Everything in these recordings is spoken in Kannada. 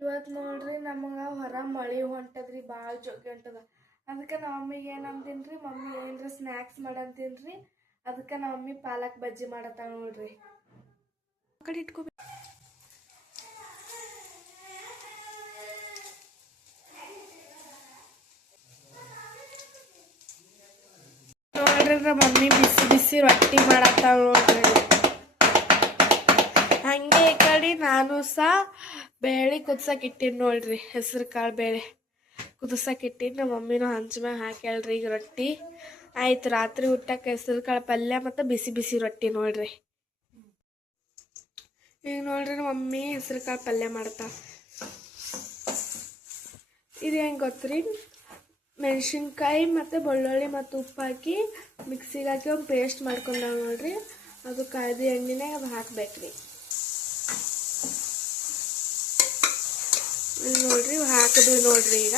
ಇವತ್ತು ನೋಡ್ರಿ ನಮಗೆ ಹೊರ ಮಳೆ ಹೊಂಟದ್ರಿ, ಭಾಳ ಜೋಗಿ ಹೊಂಟದ. ಅದಕ್ಕೆ ನಮ್ಮ ಮಮ್ಮಿಗೆ ಏನಂತೀನಿ ರೀ, ಮಮ್ಮಿ ಏನರ ಸ್ನ್ಯಾಕ್ಸ್ ಮಾಡಂತೀನಿ ರೀ. ಅದಕ್ಕೆ ನಮ್ಮ ಮಮ್ಮಿ ಪಾಲಕ್ ಬಜ್ಜಿ ಮಾಡತ್ತ ನೋಡ್ರಿ. ಆ ಕಡೆ ಇಟ್ಕೋಬೇಕು ನೋಡ್ರಿ. ನಮ್ಮ ಮಮ್ಮಿ ಬಿಸಿ ಬಿಸಿ ರೊಟ್ಟಿ ಮಾಡತ್ತ ನೋಡ್ರಿ. ಹಂಗೆ ಈ ಕಡೆ ನಾನು ಸಹ ಬೇಳೆ ಕುದ್ಸಕ್ಕೆ ಇಟ್ಟಿನಿ ನೋಡ್ರಿ. ಹೆಸರು ಕಾಳು ಬೇಳೆ ಕುದಿಸಕ್ಕೆ ಇಟ್ಟಿನಿ. ನಮ್ಮ ಮಮ್ಮಿನೂ ಹಂಚ್ಮ್ಯಾಗ ಹಾಕ್ಯಾಳ್ರಿ. ಈಗ ರೊಟ್ಟಿ ಆಯ್ತು. ರಾತ್ರಿ ಊಟಕ್ಕೆ ಹೆಸರು ಕಾಳು ಪಲ್ಯ ಮತ್ತು ಬಿಸಿ ಬಿಸಿ ರೊಟ್ಟಿ ನೋಡ್ರಿ. ಈಗ ನೋಡ್ರಿ ನಮ್ಮ ಮಮ್ಮಿ ಹೆಸರು ಕಾಳು ಪಲ್ಯ ಮಾಡ್ತಾ. ಇದು ಹೆಂಗೆ ಗೊತ್ತ್ರಿ, ಮೆಣಸಿನ್ಕಾಯಿ ಮತ್ತು ಬೆಳ್ಳುಳ್ಳಿ ಮತ್ತು ಉಪ್ಪು ಹಾಕಿ ಮಿಕ್ಸಿಗೆ ಹಾಕಿ ಒಂದು ಪೇಸ್ಟ್ ಮಾಡ್ಕೊಂಡಾವ ನೋಡ್ರಿ. ಅದು ಕಾಯ್ದು ಎಣ್ಣೆನಾಗ ಅದು ಹಾಕ್ಬೇಕ್ರಿ. ನೋಡ್ರಿ ಹಾಕಿದ್ವಿ ನೋಡ್ರಿ. ಈಗ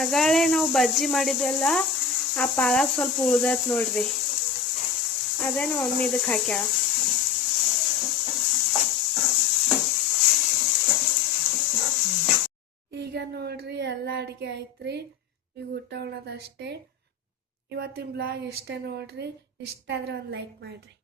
ಆಗಾಳೆ ನಾವು ಬಜ್ಜಿ ಮಾಡಿದ್ವಲ್ಲ, ಆ ಪಾಲಕ್ ಸ್ವಲ್ಪ ಉಳ್ದೈತೆ ನೋಡ್ರಿ. ಅದೇ ನಮ್ಮ ಮಮ್ಮಿ ಇದಕ್ಕೆ ಹಾಕ್ಯಾಳ. ಈಗ ನೋಡ್ರಿ ಎಲ್ಲ ಅಡುಗೆ ಆಯ್ತ್ರಿ. ಈಗ ಊಟ ಉಣ್ಣೋದಷ್ಟೇ. ಇವತ್ತಿನ ಬ್ಲಾಗ್ ಇಷ್ಟ ನೋಡ್ರಿ. ಇಷ್ಟ ಆದರೆ ಒಂದು ಲೈಕ್ ಮಾಡಿರಿ.